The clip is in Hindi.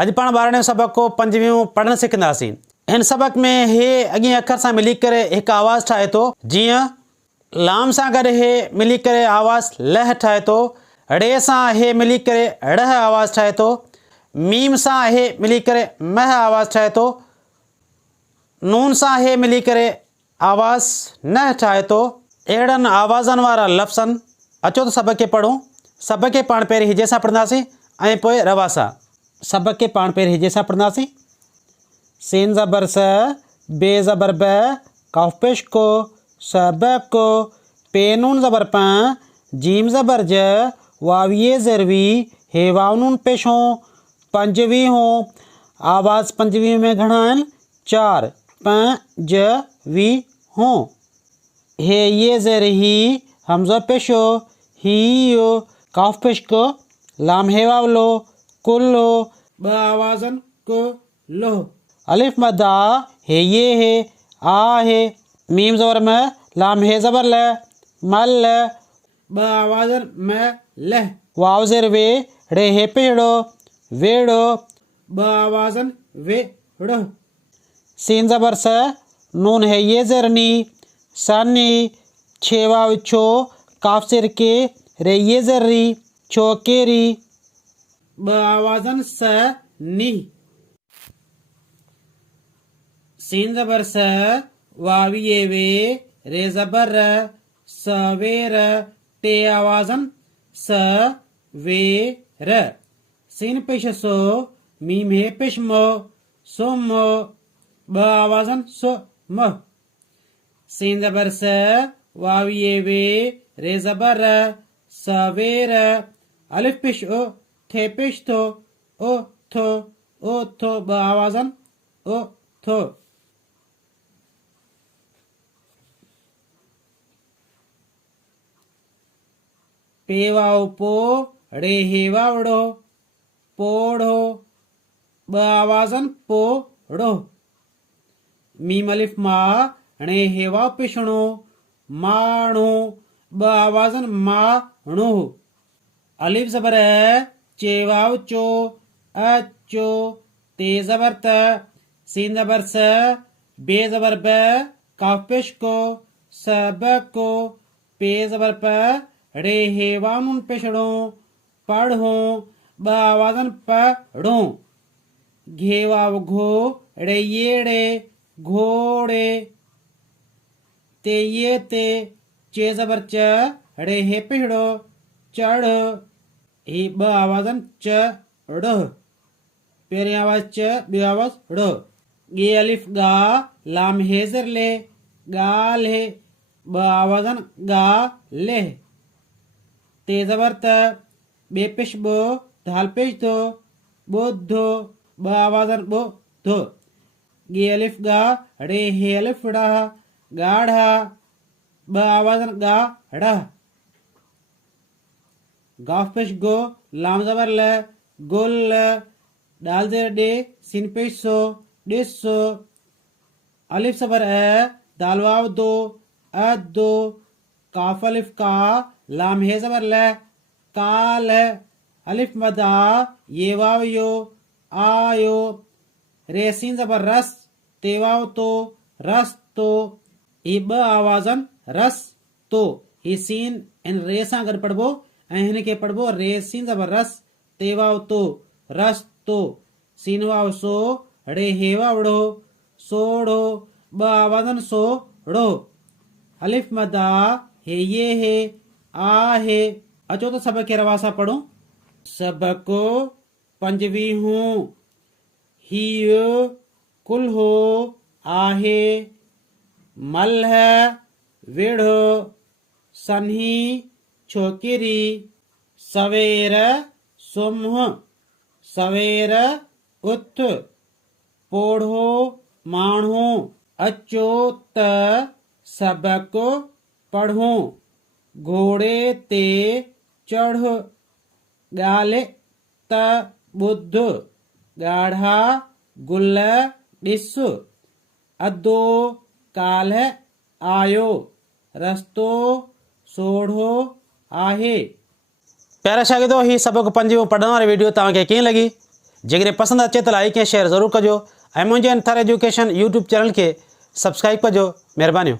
अॼु पाण 12वें सबक को 5वीं पढ़णु सिखंदासीं। हिन सबक में हे अॻिए अखर सां मिली करे हिकु आवाज़ ठाहे थो। जीअं लाम सां गॾु हे मिली करे आवाज़ लह ठाहे थो। रे सां हे मिली करे ड़ह आवाज़ ठाहे थो। मीम सां हे मिली करे मह आवाज़ ठाहे थो। नून सां हे मिली करे आवाज़ न ठाहे थो। अहिड़नि आवाज़नि वारा लफ़्ज़नि अचो त सबक खे पढ़ूं। सबक खे पाण पहिरीं हिजे सां पढ़ंदासीं ऐं पोइ रवा सां। सबक खे पाण पहिरीं हिजे सां पढ़ंदासीं। सीन ज़बर स, बे ज़बर ब, काफ पेश को, सब को, पे नून ज़बर प, जीम ज़बर ज, वाविये ज़रवी, हे वाव नून पेश हो, पंजवी हो। आवाज़ पंजवी में घणा आहिनि? 4। प ज वी हो। हे ये ज़र ही, हमज़ा पेश हो, ही यो, काफ पेश को, लाम हे वाव लो, कुल लो, ब आवाज़न को लो। अलिफ मदा, हे ये है, आ है। मीम ज़बर में, लाम हे ज़बर ल, मल ल, ब आवाज़न में लह। वाव ज़र वे, रे हे पेड़ो, वेड़ो, ब आवाज़न वेड़ो। सीन ज़बर स, नून है ये ज़रनी, सनी, छे वाव छो, काफ सिर के, रे ये ज़र्री, छोकेरी, ब आवाज़न स नी। सीन ज़बर स, वाव ये वे, रे ज़बर र, सवेर, टे आवाज़न स वे र। सीन पेश सो, मीम हे पेश मो, सो मो, ब आवाज़न सो म। सीन ज़बर स, वाव ये वे, रे ज़बर र, सवेर, अलिफ पेश ओ, थे पेश थो, ओ थो, ओ थो, ब आवाज़न ओ थो। पे वाव पो, रे हे वावड़ो, पोड़ो, ब आवाज़न पोड़ो। मीम अलिफ मा, णे हे वाव पेशणो, माणो, ब आवाज़न माणो। अलिफ ज़बर है, चे वाव चो, अचो, ते ज़बर त, सीन ज़बर स, बे ज़बर ब, काफ पेश को, सब को, पे ज़बर प, रे हे वाव नून पेशड़ो, पढ़ो, ब आवाज़न पढ़ो। घे वाव घो, रे ये रे, घोड़े, ते ये ते, चे ज़बर च, रे हे पेड़ो, चढ़, ही ब आवाज़न चढ़। पहिरीं आवाज़ च, ॿी आवाज़ ड़। गे अलिफ गा, लाम हे ज़र ले, गाले, ब आवाज़न गा ले। ते ज़बर त, बे पेश बो, धाल पेश दो, बोधो, ब आवाज़न बो धो। गे अलिफ गा, रे हे अलिफ ड़ा, गाढ़ा, ब आवाज़न गा ड़ा। गाफ पेश गो, लाम ज़बर ल, गोल, डाल ज़ेर डे, सिन पेश सो, डिसो। अलिफ ज़बर ए, दाल वाव दो, अदो, काफ अलिफ का, लाम हे ज़बर ल, काल, अलिफ मदा, ये वाव यो, आयो, रे सीन ज़बर रस, ते वाव तो, रस तो, ही ब आवाज़न रस तो। ही सीन इन रे सां गॾु पढ़बो ऐं हिन खे पढ़बो रे सीन ज़बर रस, ते वाव तो, रस तो, सीन वाव सो, रे हे वावड़ो, सोड़ो, ब आवाज़न सोड़ो। अलिफ मदा, हे ये है, आ है। अचो तो सबक खे रवा सां पढ़ूं। सबको पंजवी हूं, हियो, कुल हो, आहे, मल्ह, वेढ़ो, सन्ही, छोकिरी, सवेर, सुम्ह, सवेर, उथ, पोढ़ो, माण्हू, अचो त, सबक पढ़ूं, घोड़े ते चढ़, ॻाल्हि त ॿुध, ॻाढ़ा गुल ॾिस, अदो काल्ह आयो, रस्तो सोढ़ो आहे। प्यारा शागिर्दो, ही सबक 5 पढ़ण वारी वीडियो तव्हांखे कीअं लॻी? जेकॾहिं पसंदि अचे त लाइक ऐं शेयर ज़रूरु कजो ऐं मुंहिंजे अंथर एजुकेशन यूट्यूब चैनल खे सब्सक्राइब कजो। महिरबानी।